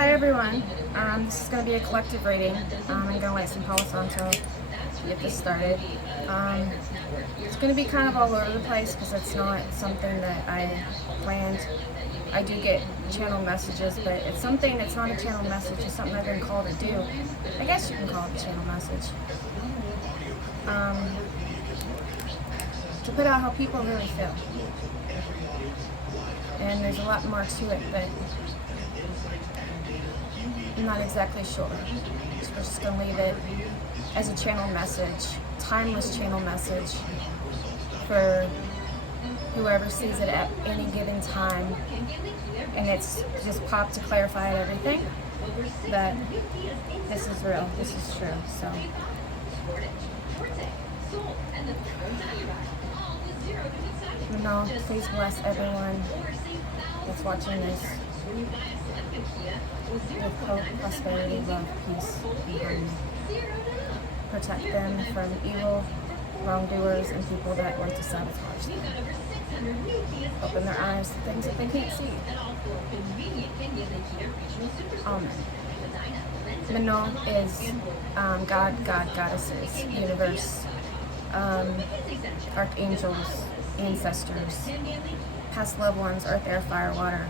Hi everyone, this is going to be a collective reading. I'm going to light some Palo Santo to get this started. It's going to be kind of all over the place because it's not something that I planned. I do get channel messages, but it's something that's not a channel message. It's something I've been called to do. I guess you can call it a channel message. To put out how people really feel. And there's a lot more to it, but I'm not exactly sure. So we're just going to leave it as a channel message, timeless channel message for whoever sees it at any given time. And it's just popped to clarify everything that this is real, this is true. So no, please bless everyone that's watching this with hope, prosperity, love, peace, and harmony. Protect them from evil, wrongdoers, and people that want to sabotage them. Open their eyes to things that they can't see. Amen. Mano is God, goddesses, universe, archangels, ancestors, past loved ones, earth, air, fire, water,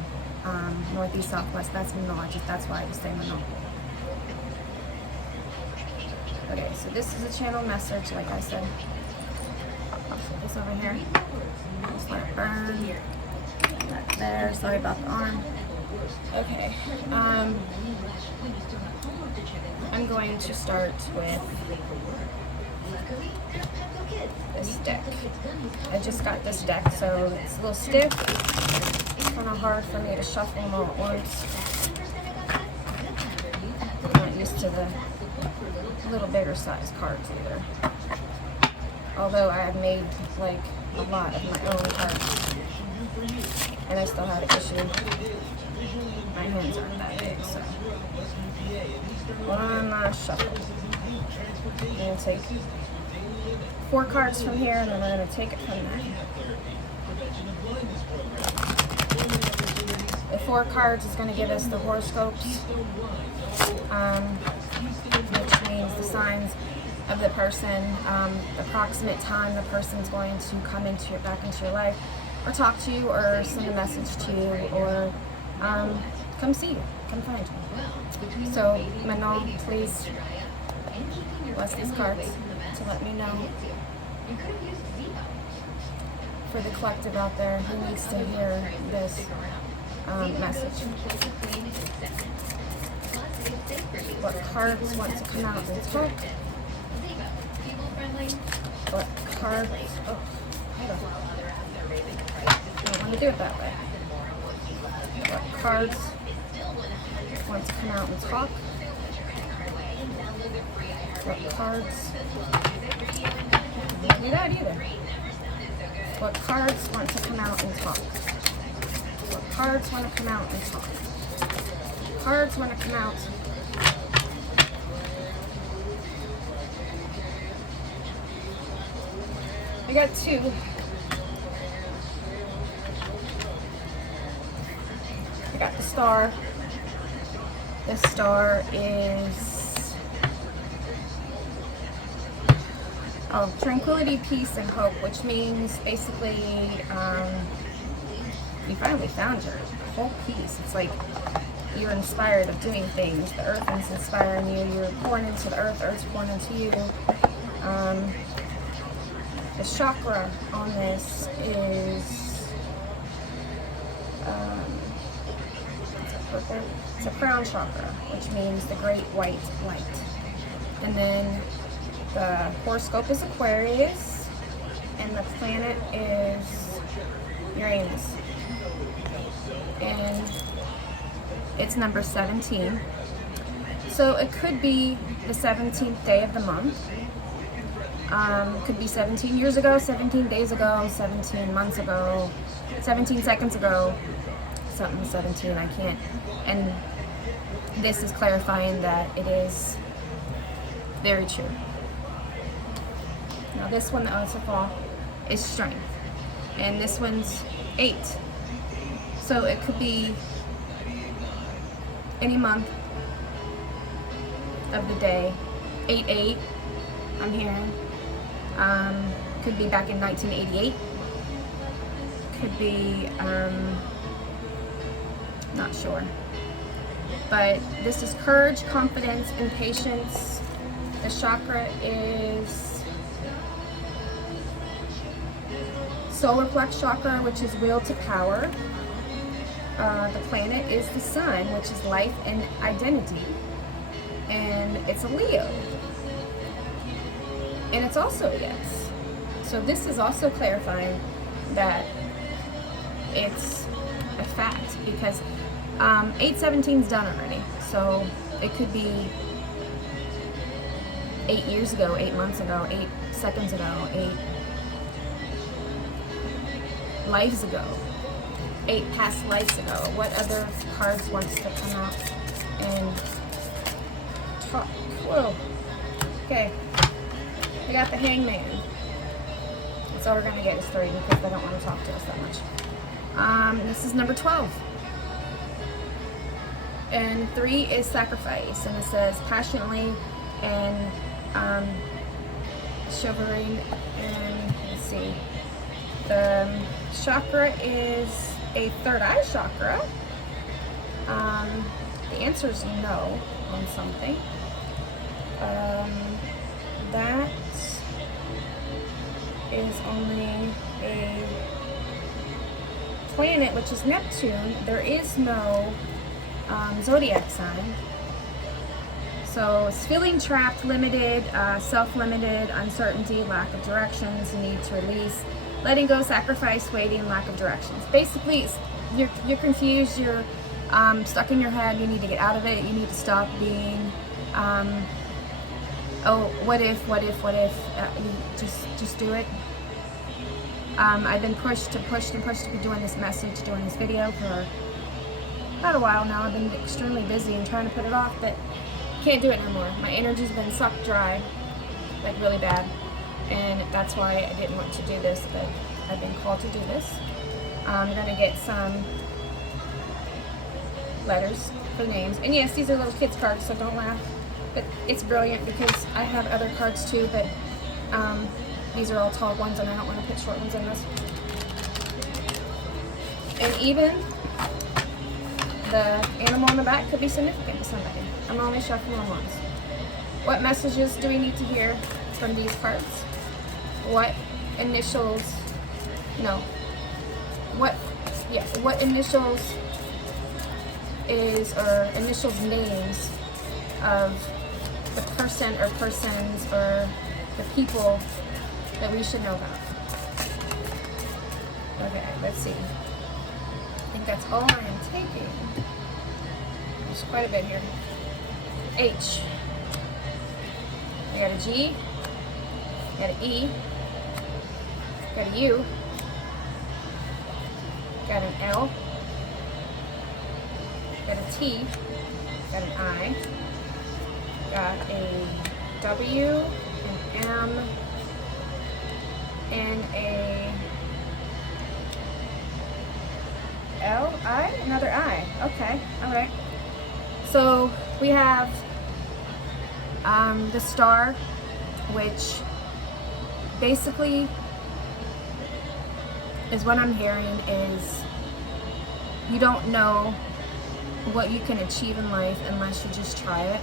northeast, southwest. That's Mano. That's why I just say Mano. Okay, so this is a channel message, like I said. I'll put this over here. Just let it burn. That there. Sorry about the arm. Okay. I'm going to start with this deck. I just got this deck, so it's a little stiff. It's kind of hard for me to shuffle them all at once. I'm not used to the little bigger size cards either. Although I have made like a lot of my own cards, and I still have an issue. My hands aren't that big, so one last shuffle. I'm gonna take 4 cards from here, and then I'm gonna take it from there. The 4 cards is gonna give us the horoscopes, which means the signs of the person, the approximate time the person's going to come back into your life, or talk to you, or send a message to you, or come see you, come find you. So, Manon, please bless these cards to let me know for the collective out there who needs to hear this message. What cards want to come out and talk? What cards? Oh, hold on. I don't want to do it that way. What cards want to come out and talk? What cards? I can't do that either. What cards want to come out and talk? What cards want to come out and talk? Cards want to come out. I got 2. I got the star. The star is tranquility, peace, and hope, which means basically you finally found your whole peace. It's like you're inspired of doing things. The earth is inspiring you. You're pouring into the earth. Earth's pouring into you. The chakra on this is it's a crown chakra, which means the great white light. And then the horoscope is Aquarius, and the planet is Uranus. And it's number 17. So it could be the 17th day of the month. Could be 17 years ago, 17 days ago, 17 months ago, 17 seconds ago, something 17, I can't. And this is clarifying that it is very true. Now this one, the Otafal, is strength. And this one's 8. So it could be any month of the day. 8/8, I'm hearing. Could be back in 1988. Could be, not sure. But this is courage, confidence, and patience. The chakra is solar plex chakra, which is will to power. The planet is the sun, which is life and identity. And it's a Leo. And it's also a yes. So this is also clarifying that it's a fact, because 8/17's done already. So it could be 8 years ago, 8 months ago, 8 seconds ago, 8 lives ago, 8 past lives ago. What other cards wants to come out and talk? Whoa. Okay. We got the Hangman. That's all we're going to get is 3 because they don't want to talk to us that much. This is number 12. And 3 is sacrifice. And it says passionately and chivalry. And let's see. The chakra is a third eye chakra. The answer is no on something. That is only a planet, which is Neptune. There is no zodiac sign. So it's feeling trapped, limited, self-limited, uncertainty, lack of directions, need to release, letting go, sacrifice, waiting, lack of directions. Basically, you're confused, you're stuck in your head, you need to get out of it, you need to stop being, oh, what if, just do it. I've been pushed to be doing this message, doing this video for about a while now. I've been extremely busy and trying to put it off, but can't do it no more. My energy's been sucked dry, like really bad, and that's why I didn't want to do this, but I've been called to do this. I'm gonna get some letters for names, and yes, these are little kids cards, so don't laugh, but it's brilliant because I have other cards too, but these are all tall ones and I don't want to put short ones in this. And even the animal on the back could be significant to somebody. I'm only shuffling once. What messages do we need to hear from these cards? What initials, no, what initials is, or initials names of the person or persons or the people that we should know about. Okay, let's see. I think that's all I am taking. There's quite a bit here. H. I got a G. Got an E. Got a U. Got an L. Got a T. Got an I. Got a W, an M, and a L, I, another I. Okay, all right. So we have the star, which basically is what I'm hearing is you don't know what you can achieve in life unless you just try it.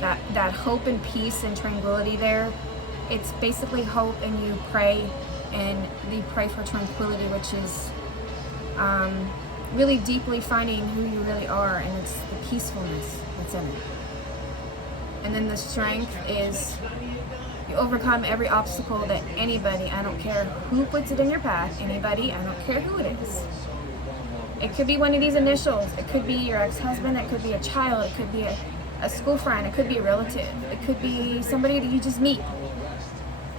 That hope and peace and tranquility there, it's basically hope, and you pray for tranquility, which is really deeply finding who you really are, and it's the peacefulness that's in it. And then the strength is you overcome every obstacle that anybody, I don't care who puts it in your path, anybody, I don't care who it is. It could be one of these initials, it could be your ex-husband, it could be a child, it could be a school friend, it could be a relative, it could be somebody that you just meet.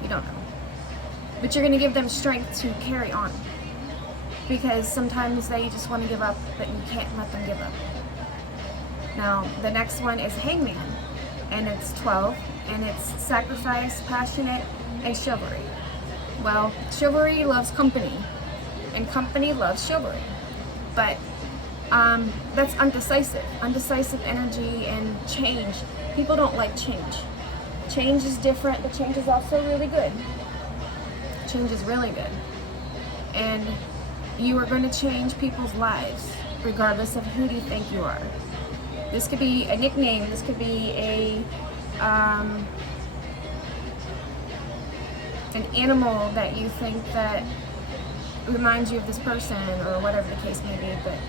You don't know. But you're going to give them strength to carry on. Because sometimes they just want to give up, but you can't let them give up. Now, the next one is Hangman, and it's 12, and it's sacrifice, passionate, and chivalry. Well, chivalry loves company, and company loves chivalry. But That's undecisive. Undecisive energy and change. People don't like change. Change is different, but change is also really good. Change is really good. And you are going to change people's lives, regardless of who do you think you are. This could be a nickname. This could be an animal that you think that reminds you of this person, or whatever the case may be. But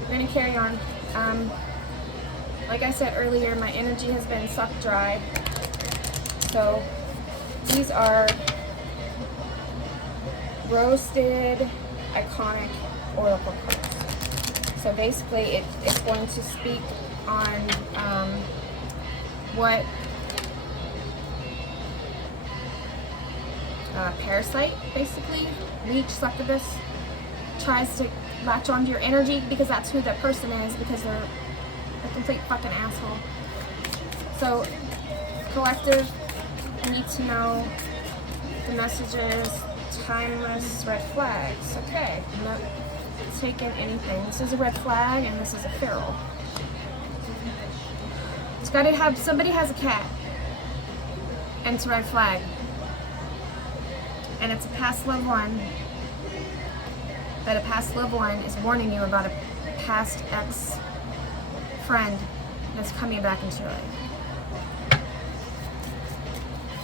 we're going to carry on. Like I said earlier, my energy has been sucked dry. So these are roasted iconic oracle cards. So basically it's going to speak on what parasite, basically, leech, succubus, tries to latch onto your energy, because that's who that person is, because they're a complete fucking asshole. So collective, need to know the messages, timeless, red flags. Okay, I'm not taking anything. This is a red flag and this is a feral. It's got to have, somebody has a cat and it's a red flag. And it's a past loved one, that a past loved one is warning you about a past ex-friend that's coming back into your life.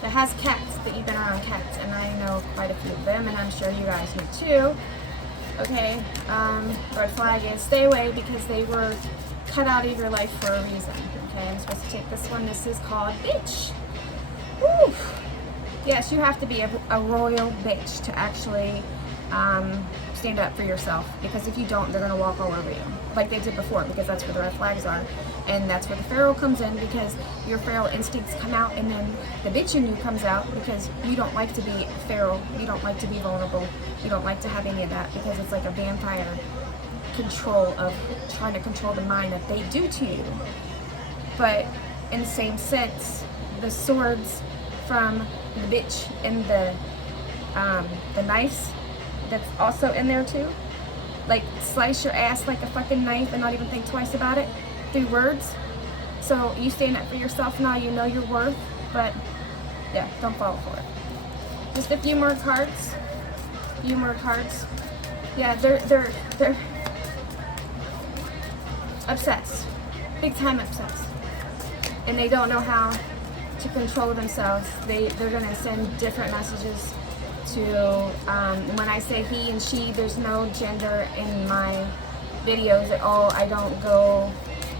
That has cats, that you've been around cats, and I know quite a few of them, and I'm sure you guys do too. Okay, red flag is stay away, because they were cut out of your life for a reason. Okay, I'm supposed to take this one. This is called bitch. Woo! Yes, you have to be a royal bitch to actually stand up for yourself, because if you don't, they're gonna walk all over you, like they did before, because that's where the red flags are. And that's where the feral comes in, because your feral instincts come out, and then the bitch in you comes out, because you don't like to be feral, you don't like to be vulnerable, you don't like to have any of that, because it's like a vampire control of trying to control the mind that they do to you. But in the same sense, the swords from the bitch and the knives that's also in there too, like slice your ass like a fucking knife and not even think twice about it. 3 words. So you stand up for yourself now, you know your worth, but yeah, don't fall for it. Just a few more cards. Few more cards. Yeah, they're obsessed. Big time obsessed. And they don't know how to control themselves. They're gonna send different messages to when I say he and she, there's no gender in my videos at all. I don't go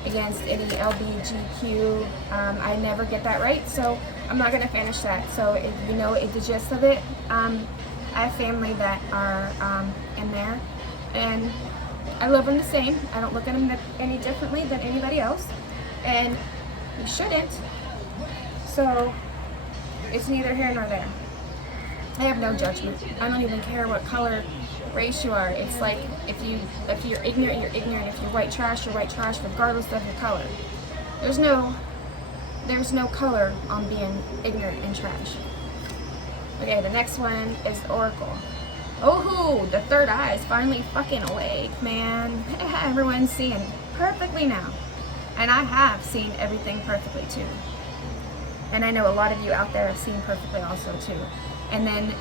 against any LBGQ. I never get that right, so I'm not gonna finish that. So if you know the gist of it, I have family that are in there, and I love them the same. I don't look at them any differently than anybody else, and you shouldn't. So it's neither here nor there. I have no judgment. I don't even care what color, race you are. It's like if you're ignorant, you're ignorant. If you're white trash, you're white trash, regardless of your color. There's no color on being ignorant and trash. Okay, the next one is Oracle. Oh, the third eye is finally fucking awake, man. Everyone's seeing perfectly now. And I have seen everything perfectly too. And I know a lot of you out there have seen perfectly also too. And then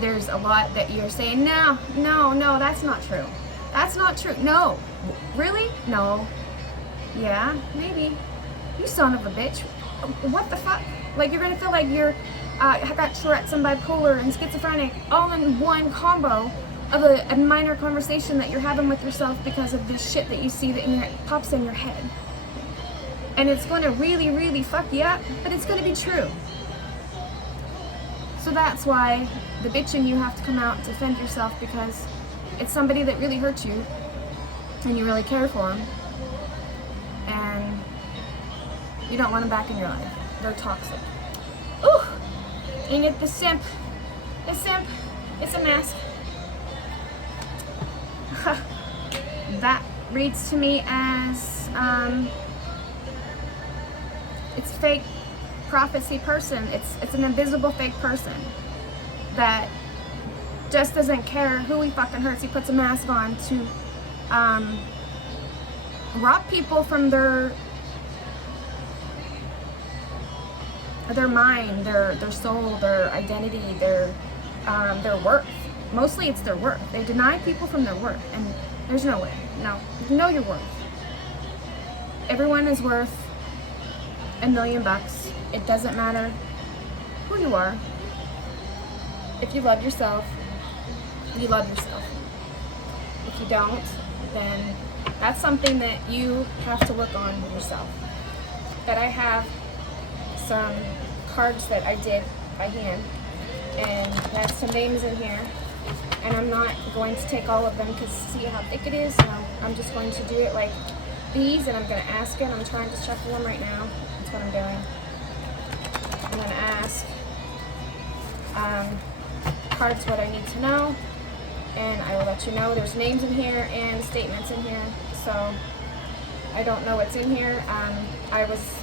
there's a lot that you're saying, no, that's not true. That's not true. No. Really? No. Yeah, maybe. You son of a bitch. What the fuck? Like, you're gonna feel like you're got Tourette's and bipolar and schizophrenic all in one combo of a minor conversation that you're having with yourself because of this shit that you see that pops in your head. And it's gonna really, really fuck you up, but it's gonna be true. So that's why the bitch in you have to come out and defend yourself, because it's somebody that really hurt you and you really care for them, and you don't want them back in your life. They're toxic. Ooh! Ain't it the simp? The simp. It's a mask. That reads to me as it's fake prophecy person. It's an invisible fake person that just doesn't care who he fucking hurts. He puts a mask on to rob people from their mind, their soul, their identity, their worth. Mostly it's their worth. They deny people from their worth, and there's no way. No, you know your worth. Everyone is worth $1 million. It doesn't matter who you are. If you love yourself, you love yourself. If you don't, then that's something that you have to work on yourself. But I have some cards that I did by hand, and that's some names in here, and I'm not going to take all of them because see how thick it is. So I'm just going to do it like these, and I'm going to ask it. I'm trying to shuffle them right now. That's what I'm doing. I'm going to ask cards what I need to know, and I will let you know. There's names in here and statements in here, so I don't know what's in here. I was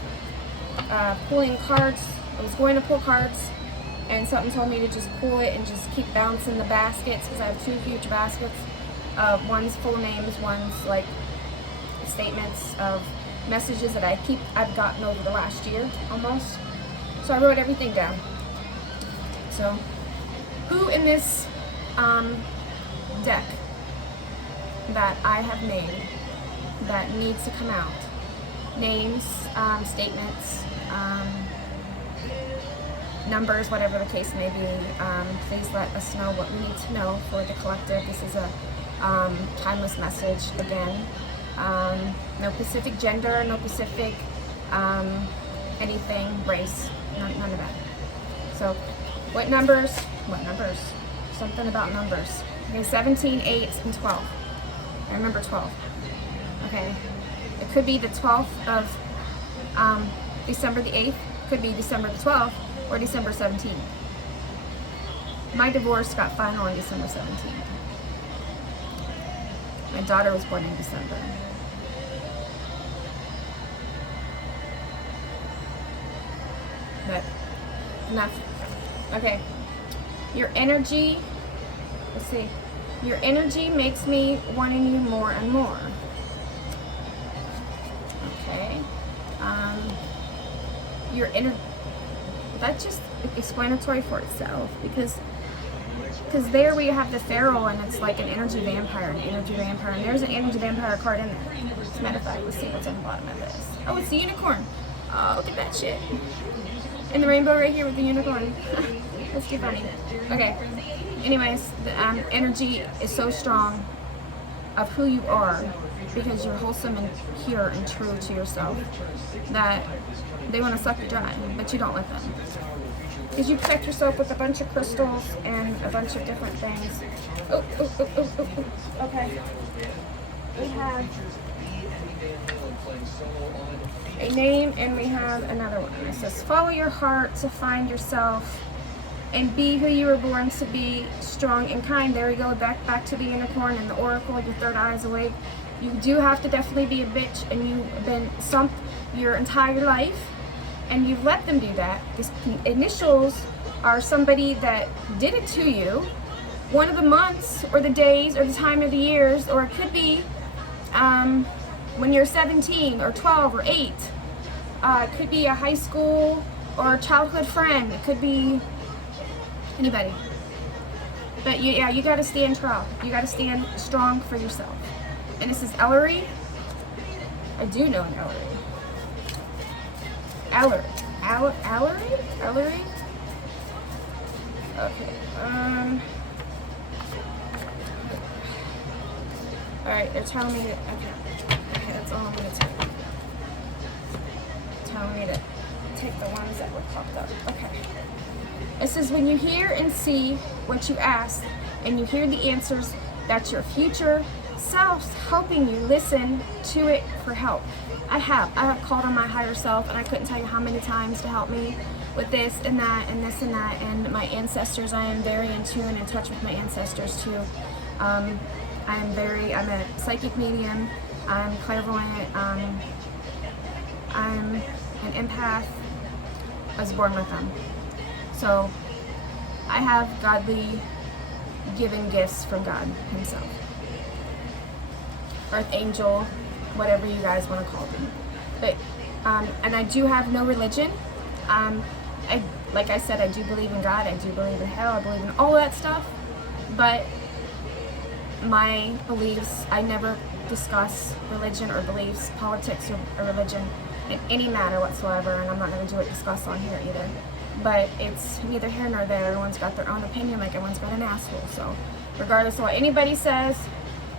pulling cards. I was going to pull cards, and something told me to just pull it and just keep bouncing the baskets, because I have 2 huge baskets. One's full of names, one's like statements of messages that I've gotten over the last year almost. So I wrote everything down. So who in this deck that I have made that needs to come out? Names, statements, numbers, whatever the case may be. Please let us know what we need to know for the collective. This is a timeless message again. No specific gender, no specific anything, race, none of that. So what numbers? Something about numbers. Okay, 17, 8, and 12. I remember 12. Okay, it could be the 12th of December the 8th, could be December the 12th, or December 17th. My divorce got final on December 17th. My daughter was born in December. But enough. Okay. Your energy, let's see. Your energy makes me wanting you more and more. Okay. Your energy, that's just explanatory for itself, because there we have the Pharaoh, and it's like an energy vampire, and there's an energy vampire card in there. As a matter of fact, let's see what's on the bottom of this. Oh, it's the unicorn. Oh, look at that shit. And the rainbow right here with the unicorn. That's too funny. Okay. Anyways, the energy is so strong of who you are, because you're wholesome and pure and true to yourself, that they want to suck you dry, but you don't let them. Because you protect yourself with a bunch of crystals and a bunch of different things. Oh. Okay. We have a name, and we have another one. It says, follow your heart to find yourself and be who you were born to be, strong and kind. There we go, back to the unicorn and the oracle, your third eye is awake. You do have to definitely be a bitch, and you've been sumped your entire life, and you've let them do that. These initials are somebody that did it to you, one of the months or the days or the time of the years, or it could be when you're 17 or 12 or 8. It could be a high school or a childhood friend. It could be anybody. But you got to stand trial. You got to stand strong for yourself. And this is Ellery. I do know an Ellery. Ellery? Okay. Alright, they're telling me that, okay, that's all I'm going to take. Telling me to take the ones that were popped up. Okay. It says, when you hear and see what you ask, and you hear the answers, that's your future self helping you. Listen to it for help. I have called on my higher self, and I couldn't tell you how many times to help me with this and that and this and that. And my ancestors, I am very in tune and in touch with my ancestors too. I'm a psychic medium. I'm clairvoyant. I'm an empath. I was born with them. So I have godly given gifts from God himself. Earth angel, whatever you guys want to call them. But and I do have no religion. Like I said, I do believe in God, I do believe in hell, I believe in all that stuff, but my beliefs, I never discuss religion or beliefs, politics or religion in any matter whatsoever, and I'm not going to discuss on here either. But it's neither here nor there. Everyone's got their own opinion, like everyone's got an asshole. So regardless of what anybody says,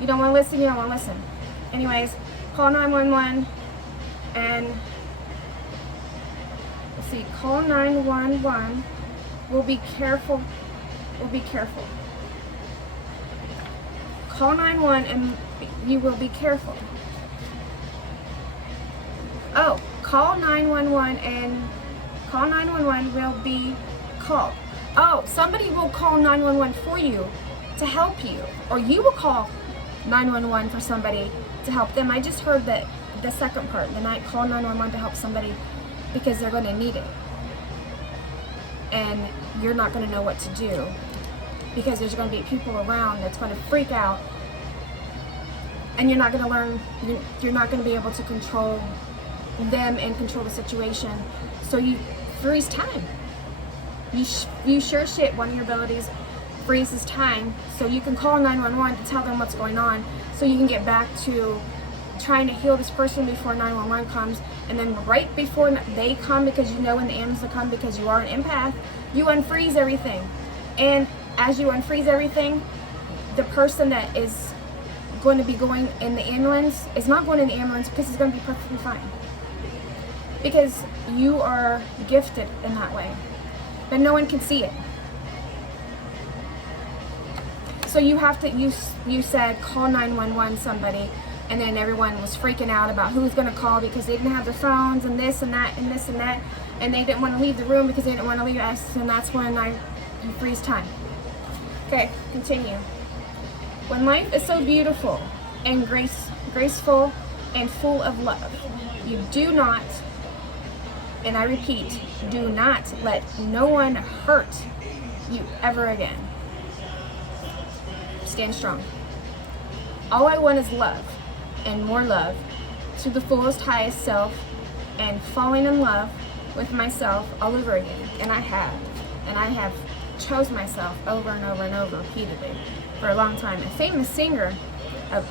you don't want to listen, you don't want to listen. Anyways, call 911 and let's see, call 911. We'll be careful. We'll be careful. Call 911 and you will be careful. Oh, call 911 and call 911 will be called. Oh, somebody will call 911 for you to help you, or you will call 911 for somebody to help them. I just heard that the second part, the night call 911 to help somebody because they're going to need it, and you're not going to know what to do because there's going to be people around that's going to freak out, and you're not going to learn. You're not going to be able to control them and control the situation, so you freeze time. You sure shit, one of your abilities freezes time, so you can call 911 to tell them what's going on, so you can get back to trying to heal this person before 911 comes, and then right before they come, because you know when the ambulance will come, because you are an empath, you unfreeze everything. And as you unfreeze everything, the person that is going to be going in the ambulance is not going in the ambulance because it's going to be perfectly fine. Because you are gifted in that way, but no one can see it. So you have to, you said call 911 somebody, and then everyone was freaking out about who's going to call because they didn't have their phones and this and that and this and that, and they didn't want to leave the room because they didn't want to leave us, and that's when you freeze time. Okay, continue. When life is so beautiful and graceful and full of love, you do not, and I repeat, do not let no one hurt you ever again. Stand strong. All I want is love and more love to the fullest, highest self, and falling in love with myself all over again. And I have chose myself over and over and over repeatedly for a long time. A famous singer of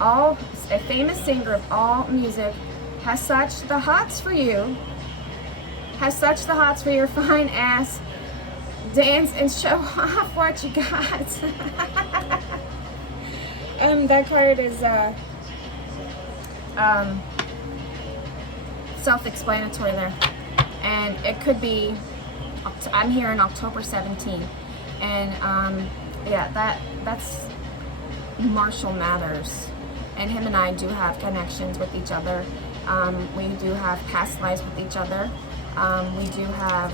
all music has such the hots for you. Has such the hots for your fine ass. Dance and show off what you got. That card is self-explanatory there, and it could be. I'm here on October 17th, and yeah, that's Marshall Mathers, and him and I do have connections with each other. We do have past lives with each other. We do have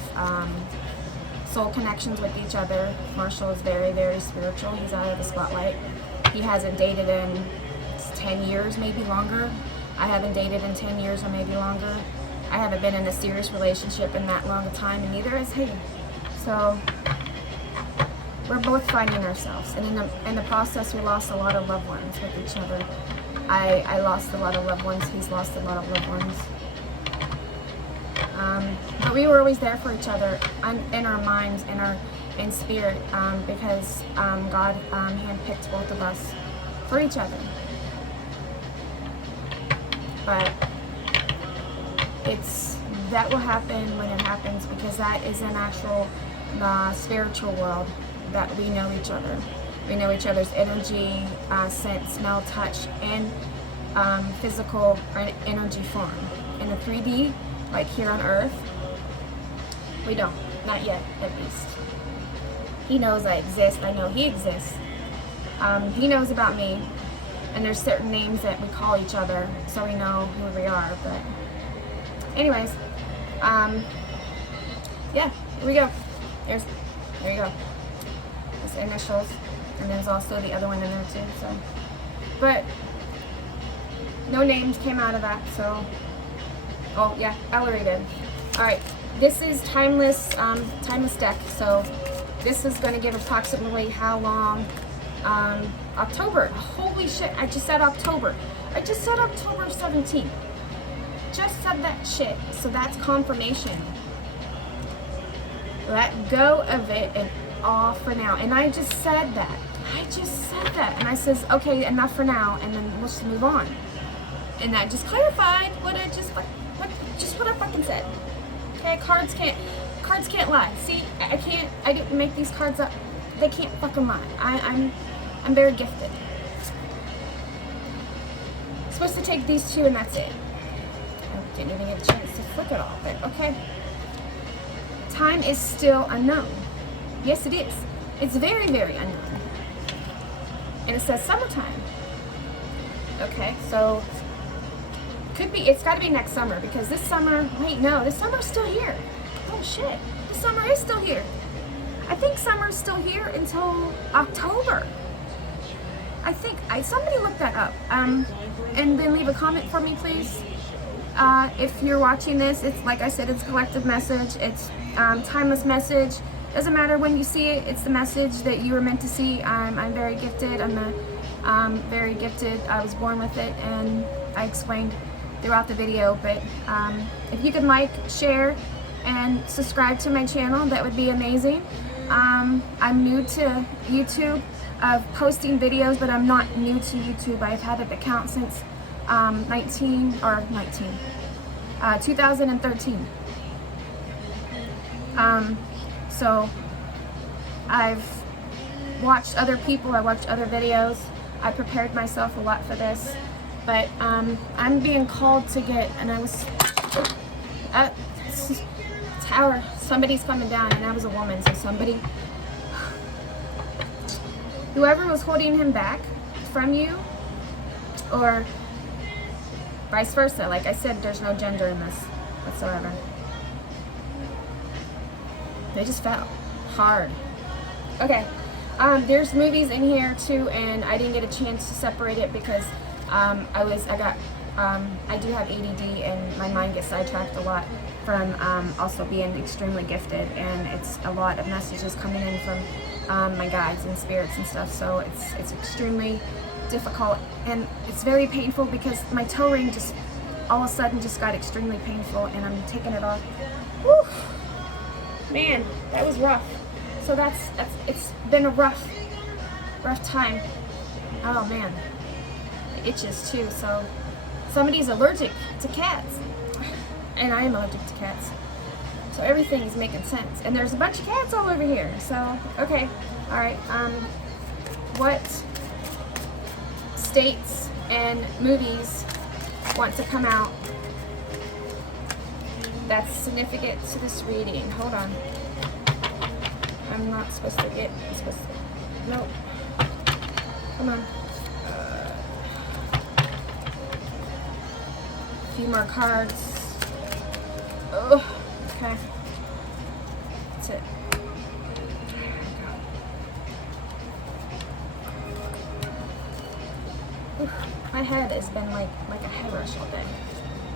soul connections with each other. Marshall is very, very spiritual. He's out of the spotlight. He hasn't dated in 10 years, maybe longer. I haven't dated in 10 years or maybe longer. I haven't been in a serious relationship in that long a time, and neither has he. So we're both finding ourselves, and in the process, we lost a lot of loved ones with each other. I lost a lot of loved ones. He's lost a lot of loved ones. But we were always there for each other in our minds, in spirit, because God handpicked both of us for each other. But that will happen when it happens, because that is an actual spiritual world that we know each other. We know each other's energy, scent, smell, touch, and physical or energy form. In the 3D, like here on Earth, we don't. Not yet, at least. He knows I exist. I know he exists. He knows about me. And there's certain names that we call each other so we know who we are. But anyways, yeah, here we go. There you go. It's the initials. And there's also the other one in there too. So, but no names came out of that, so. Oh yeah, Ellery did. Alright, this is timeless deck, so this is going to give approximately how long, October. Holy shit, I just said October. I just said October 17th. Just said that shit. So that's confirmation. Let go of it and all for now. And I just said that. I just said that. And I says, okay, enough for now. And then let's move on. And that just clarified what I just what I fucking said. Okay, cards can't lie. See, I didn't make these cards up. They can't fucking lie. I'm very gifted. Supposed to take these two and that's it. I didn't even get a chance to flip it all, but okay. Time is still unknown. Yes, it is. It's very, very unknown. And it says summertime. Okay, so could be, it's got to be next summer because this summer, wait, no, this summer's still here. Oh shit, this summer is still here. I think summer's still here until October. I think, somebody look that up. And then leave a comment for me, please. If you're watching this, it's like I said, it's a collective message. It's timeless message. Doesn't matter when you see it. It's the message that you were meant to see. I'm very gifted. I'm very gifted. I was born with it, and I explained throughout the video. But if you could like, share, and subscribe to my channel, that would be amazing. I'm new to YouTube, of posting videos, but I'm not new to YouTube. I've had an account since 2013. So I've watched other people, I watched other videos, I prepared myself a lot for this, but I'm being called to get, and I was at tower, somebody's coming down, and I was a woman, so somebody, whoever was holding him back from you, or vice versa, like I said, there's no gender in this whatsoever. They just fell hard. Okay, there's movies in here too, and I didn't get a chance to separate it because I do have ADD, and my mind gets sidetracked a lot from also being extremely gifted, and it's a lot of messages coming in from my guides and spirits and stuff. So it's extremely difficult, and it's very painful because my toe ring just all of a sudden just got extremely painful, and I'm taking it off. Woo! Man, that was rough. So it's been a rough time. Oh man, it itches too. So somebody's allergic to cats, and I am allergic to cats. So everything is making sense. And there's a bunch of cats all over here. So okay, all right. What states and movies want to come out that's significant to this reading? Hold on. I'm not supposed to get, nope. Come on. A few more cards. Oh, okay. That's it. Oof, my head has been like a head rush all day.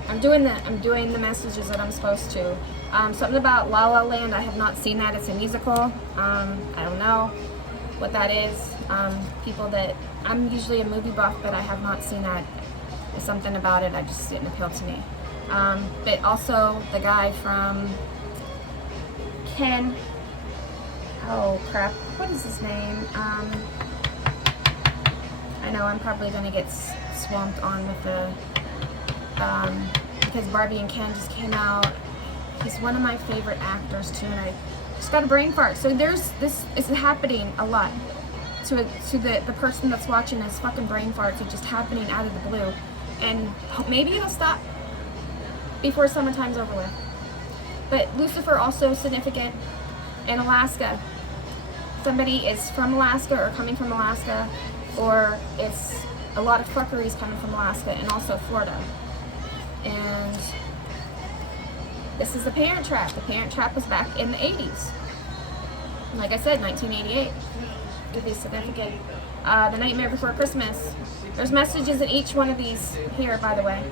I'm doing the messages that I'm supposed to. Something about La La Land, I have not seen that. It's a musical. I don't know what that is. People that, I'm usually a movie buff, but I have not seen that. There's something about it, I just didn't appeal to me. But also the guy from Ken, oh crap, what is his name? I know I'm probably gonna get swamped on with the, because Barbie and Ken just came out. He's one of my favorite actors too, and I just got a brain fart. So this is happening a lot to the person that's watching this. Fucking brain farts are just happening out of the blue, and maybe it'll stop before summertime's over with. But Lucifer also significant in Alaska. Somebody is from Alaska or coming from Alaska, or it's a lot of fuckeries coming from Alaska and also Florida. And this is the Parent Trap. The Parent Trap was back in the 80s. Like I said, 1988. Could be significant. The Nightmare Before Christmas. There's messages in each one of these here, by the way.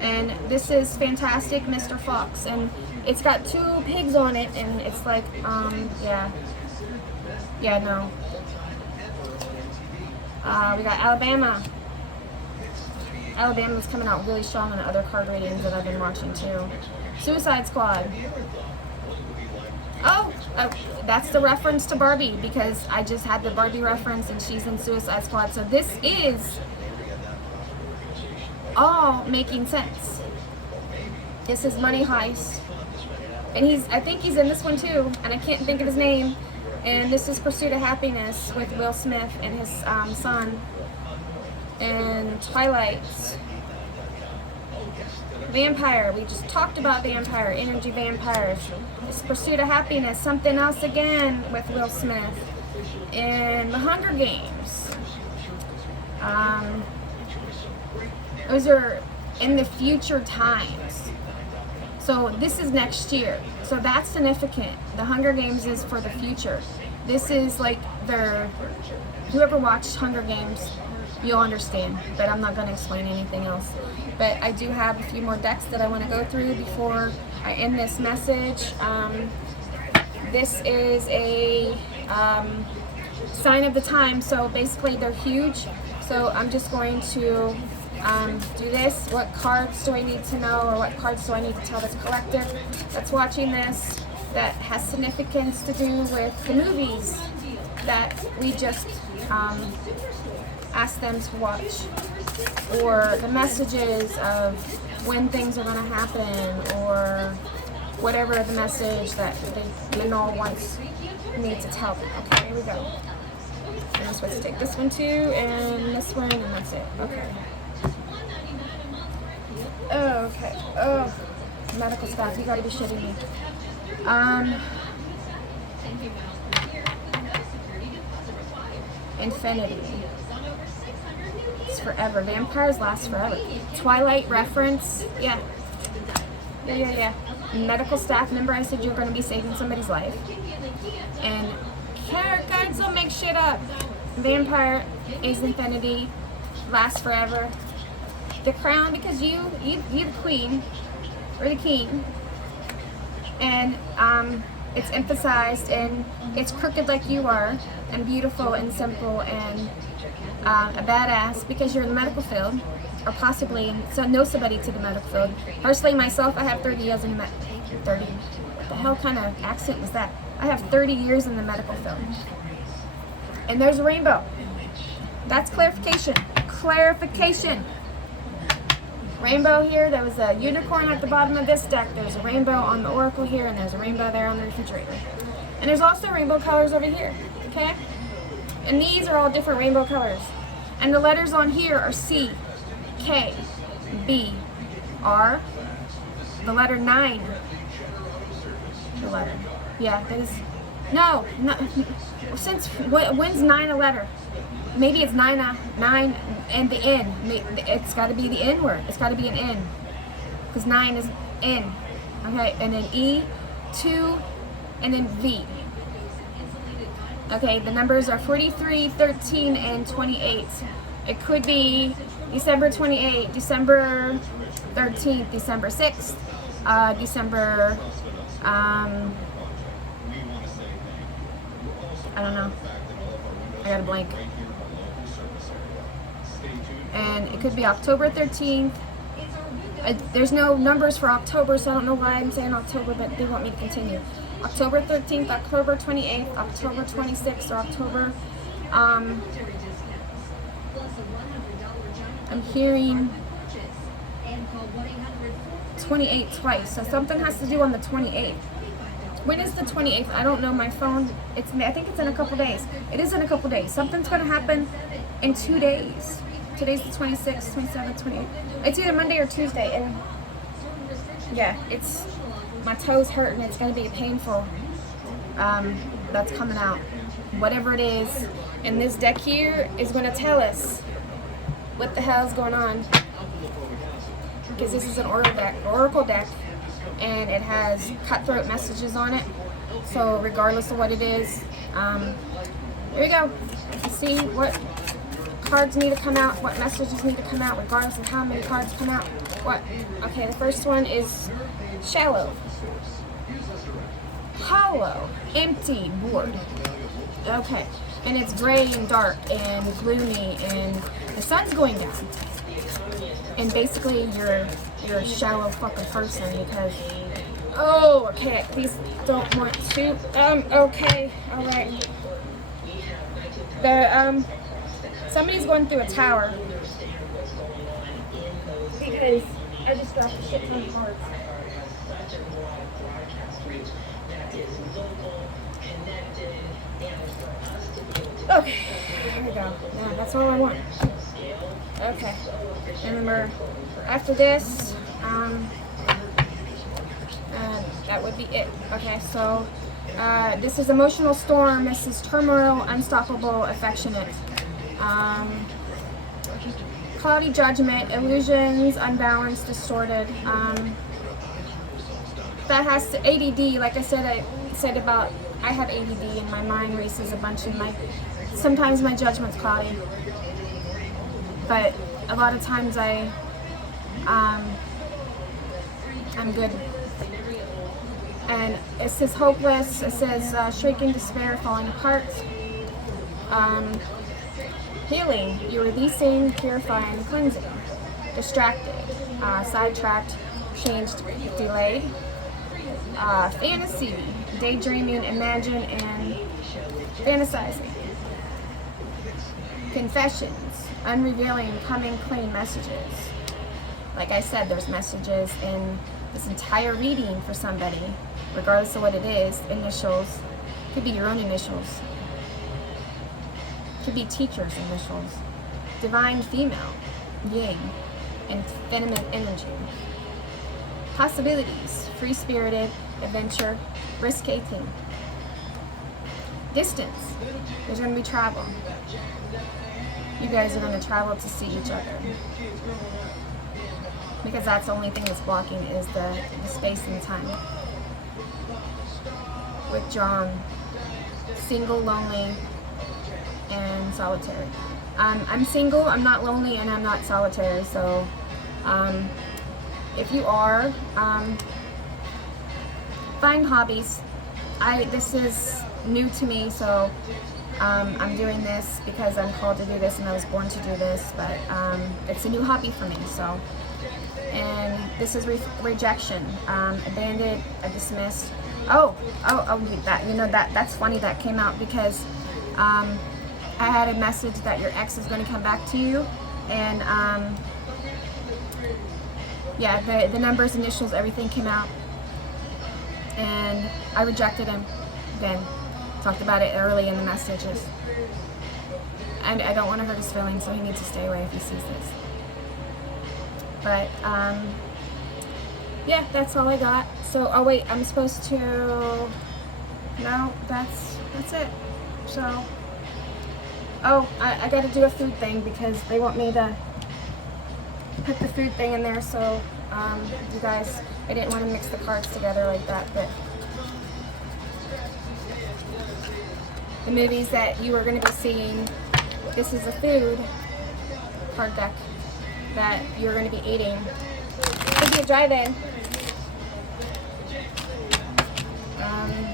And this is Fantastic Mr. Fox. And it's got two pigs on it, and it's like, yeah. Yeah, no. We got Alabama. Alabama's coming out really strong on the other card readings that I've been watching too. Suicide Squad. Oh, that's the reference to Barbie, because I just had the Barbie reference and she's in Suicide Squad. So this is all making sense. This is Money Heist. And I think he's in this one too, and I can't think of his name. And this is Pursuit of Happiness with Will Smith and his son. And Twilight. Vampire. We just talked about vampire, energy vampires. It's Pursuit of Happiness. Something else again with Will Smith. And The Hunger Games. Those are in the future times. So this is next year. So that's significant. The Hunger Games is for the future. This is like whoever watched Hunger Games, you'll understand, but I'm not going to explain anything else. But I do have a few more decks that I want to go through before I end this message. This is a sign of the time, so basically they're huge. So I'm just going to do this. What cards do I need to know, or what cards do I need to tell this collector that's watching this that has significance to do with the movies that we just asked them to watch, or the messages of when things are going to happen, or whatever the message that the Menol wants me to tell them. Okay, here we go. I'm supposed to take this one too, and this one, and that's it. Okay. Oh, okay. Oh, medical staff, you gotta be shitting me. Infinity. It's forever. Vampires last forever. Twilight reference. Yeah. Yeah. Medical staff. Remember I said you're going to be saving somebody's life. And tarot cards don't make shit up. Vampire is infinity. Lasts forever. The crown, because you're the queen or the king. And it's emphasized, and it's crooked like you are, and beautiful and simple, and a badass because you're in the medical field, or possibly know somebody to the medical field. Personally, myself, I have 30 years in the 30. What the hell kind of accent was that? I have 30 years in the medical field. And there's a rainbow. That's clarification. Clarification. Rainbow here. There was a unicorn at the bottom of this deck. There's a rainbow on the oracle here, and there's a rainbow there on the refrigerator. And there's also rainbow colors over here. Okay? And these are all different rainbow colors. And the letters on here are C, K, B, R, the letter 9. The letter. Yeah, that is. No. Since when's 9 a letter? Maybe it's 9 and the N. It's got to be the N word. It's got to be an N. Because 9 is N. Okay, and then E, 2, and then V. Okay, the numbers are 43, 13, and 28. It could be December 28th, December 13th, December 6th, December, I don't know. I got a blank. And it could be October 13th. There's no numbers for October, so I don't know why I'm saying October, but they want me to continue. October 13th, October 28th, October 26th, or October, I'm hearing 28 twice, so something has to do on the 28th. When is the 28th? I don't know, my phone, I think it's in a couple days. It is in a couple days. Something's going to happen in 2 days. Today's the 26th, 27th, 28th. It's either Monday or Tuesday, and yeah, my toes hurt, and it's going to be painful. That's coming out. Whatever it is, and this deck here is going to tell us what the hell is going on, because this is an oracle deck, and it has cutthroat messages on it. So regardless of what it is, here we go. See what cards need to come out, what messages need to come out, regardless of how many cards come out. What? Okay, the first one is shallow, hollow, empty, bored. Okay, and it's gray and dark and gloomy, and the sun's going down. and basically you're a shallow fucking person because, oh, okay, these don't want to, okay, all right. Somebody's going through a tower because I just dropped a shit ton of cards. Okay, here we go. Yeah, that's all I want. Okay, and remember, after this, that would be it. Okay, so this is emotional storm. This is turmoil, unstoppable, affectionate. Cloudy judgment, illusions, unbalanced, distorted. That has to, ADD, like I said about, I have ADD and my mind races a bunch and sometimes my judgment's cloudy. But a lot of times I'm good. And it says hopeless, it says shrieking despair, falling apart. Healing, you're releasing, purifying, cleansing. Distracted, sidetracked, changed, delayed. Fantasy, daydreaming, imagine, and fantasizing. Confessions, unrevealing, coming clean messages. Like I said, there's messages in this entire reading for somebody, regardless of what it is. Initials, could be your own initials. Could be teachers' initials. Divine female, yin, and feminine energy. Possibilities, free-spirited, adventure, risk-taking. Distance, there's going to be travel. You guys are going to travel to see each other. Because that's the only thing that's blocking is the space and time. Withdrawn, single, lonely, and solitary. I'm single, I'm not lonely, and I'm not solitary, so if you are, find hobbies. This is new to me, so I'm doing this because I'm called to do this and I was born to do this, but it's a new hobby for me, so. And this is rejection, abandoned, dismissed. That's funny that came out because I had a message that your ex is going to come back to you, and yeah, the numbers, initials, everything came out, and I rejected him. Again, talked about it early in the messages, and I don't want to hurt his feelings, so he needs to stay away if he sees this. But yeah, that's all I got. So, oh wait, I'm supposed to, no, that's it. So, oh, I gotta do a food thing because they want me to put the food thing in there, so you guys, I didn't want to mix the cards together like that, but the movies that you are going to be seeing, this is a food card deck that you're going to be eating. Could be a drive-in.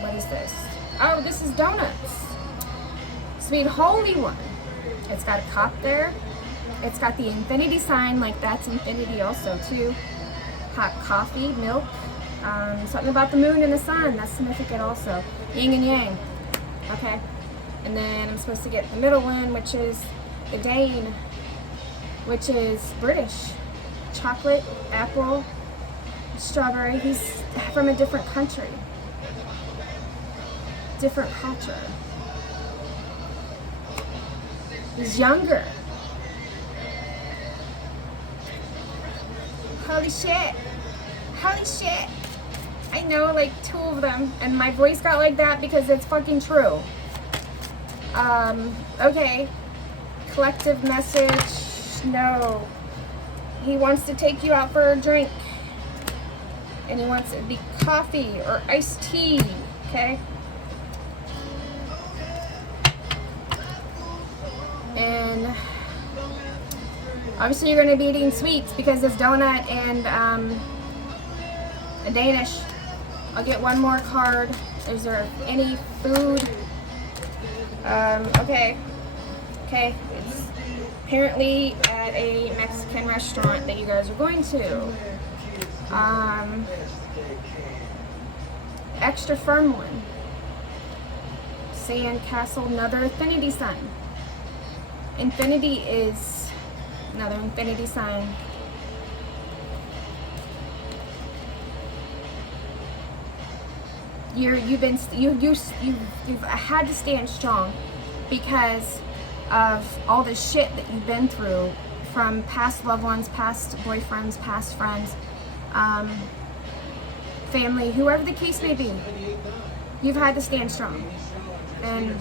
What is this? Oh, this is donuts. Sweet Holy One. It's got a cup there. It's got the infinity sign, like that's infinity also too. Hot coffee, milk, something about the moon and the sun, that's significant also. Yin and yang, okay. And then I'm supposed to get the middle one, which is the Dane, which is British. Chocolate, apple, strawberry. He's from a different country, different culture. He's younger. Holy shit. Holy shit. I know like 2 of them, and my voice got like that because it's fucking true. Okay. Collective message. No. He wants to take you out for a drink. And he wants it to be coffee or iced tea. Okay? And obviously you're going to be eating sweets because it's donut and a Danish. I'll get one more card. Is there any food? Okay. Okay. It's apparently at a Mexican restaurant that you guys are going to. Extra firm one. Sandcastle, another infinity sign. Infinity is another infinity sign. You've had to stand strong because of all the shit that you've been through from past loved ones, past boyfriends, past friends, family, whoever the case may be. You've had to stand strong. And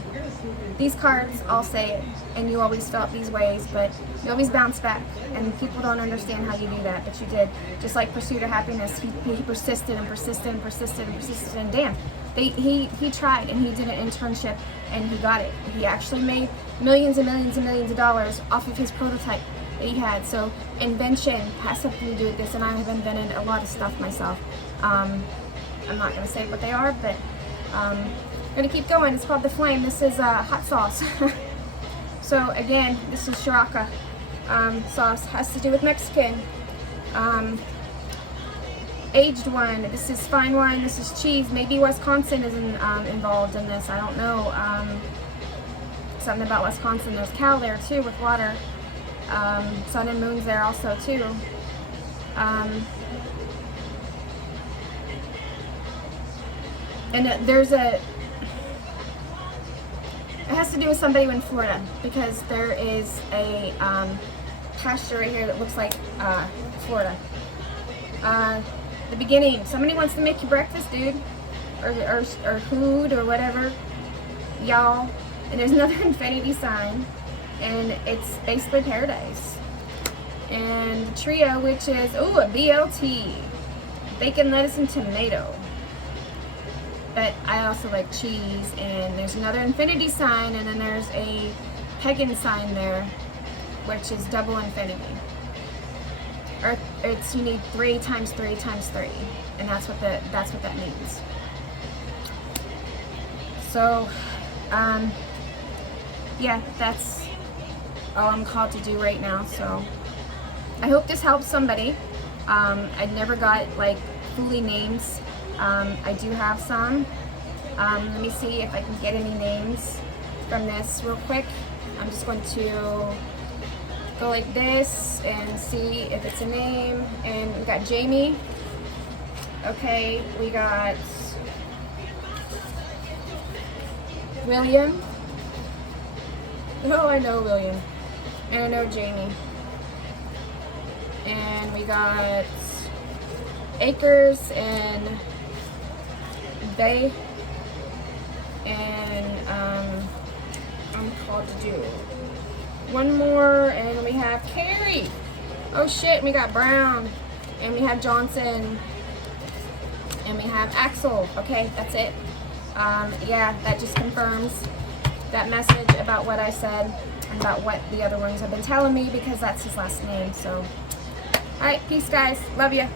these cards all say it, and you always felt these ways, but you always bounce back, and people don't understand how you do that, but you did. Just like Pursuit of Happiness, he persisted and persisted and persisted and persisted, and damn, he tried, and he did an internship, and he got it. He actually made millions and millions and millions of dollars off of his prototype that he had. So invention has something to do with this, and I have invented a lot of stuff myself. I'm not going to say what they are, but I'm going to keep going. It's called The Flame. This is hot sauce. So again, this is Shiraka sauce. Has to do with Mexican. Aged one. This is fine wine. This is cheese. Maybe Wisconsin is involved in this. I don't know. Something about Wisconsin. There's cow there too with water. Sun and moon's there also too. And there's it has to do with somebody in Florida, because there is a pasture right here that looks like Florida. The beginning, somebody wants to make you breakfast, dude, or food or whatever, y'all. And there's another infinity sign, and it's basically paradise. And the trio, which is a BLT, bacon, lettuce, and tomato. But I also like cheese, and there's another infinity sign, and then there's a pagan sign there, which is double infinity. Or it's, you need 3 times 3 times 3, and that's what that means. So, yeah, that's all I'm called to do right now. So I hope this helps somebody. I never got like fully names. I do have some. Let me see if I can get any names from this real quick. I'm just going to go like this and see if it's a name. And we got Jamie. Okay, we got William. Oh, I know William. And I know Jamie. And we got Acres and Bay. And I'm called to do one more, and we have Carrie. Oh shit, we got Brown, and we have Johnson, and we have Axel. Okay, that's it. Yeah, that just confirms that message about what I said and about what the other ones have been telling me, because that's his last name. So, alright, peace guys, love you.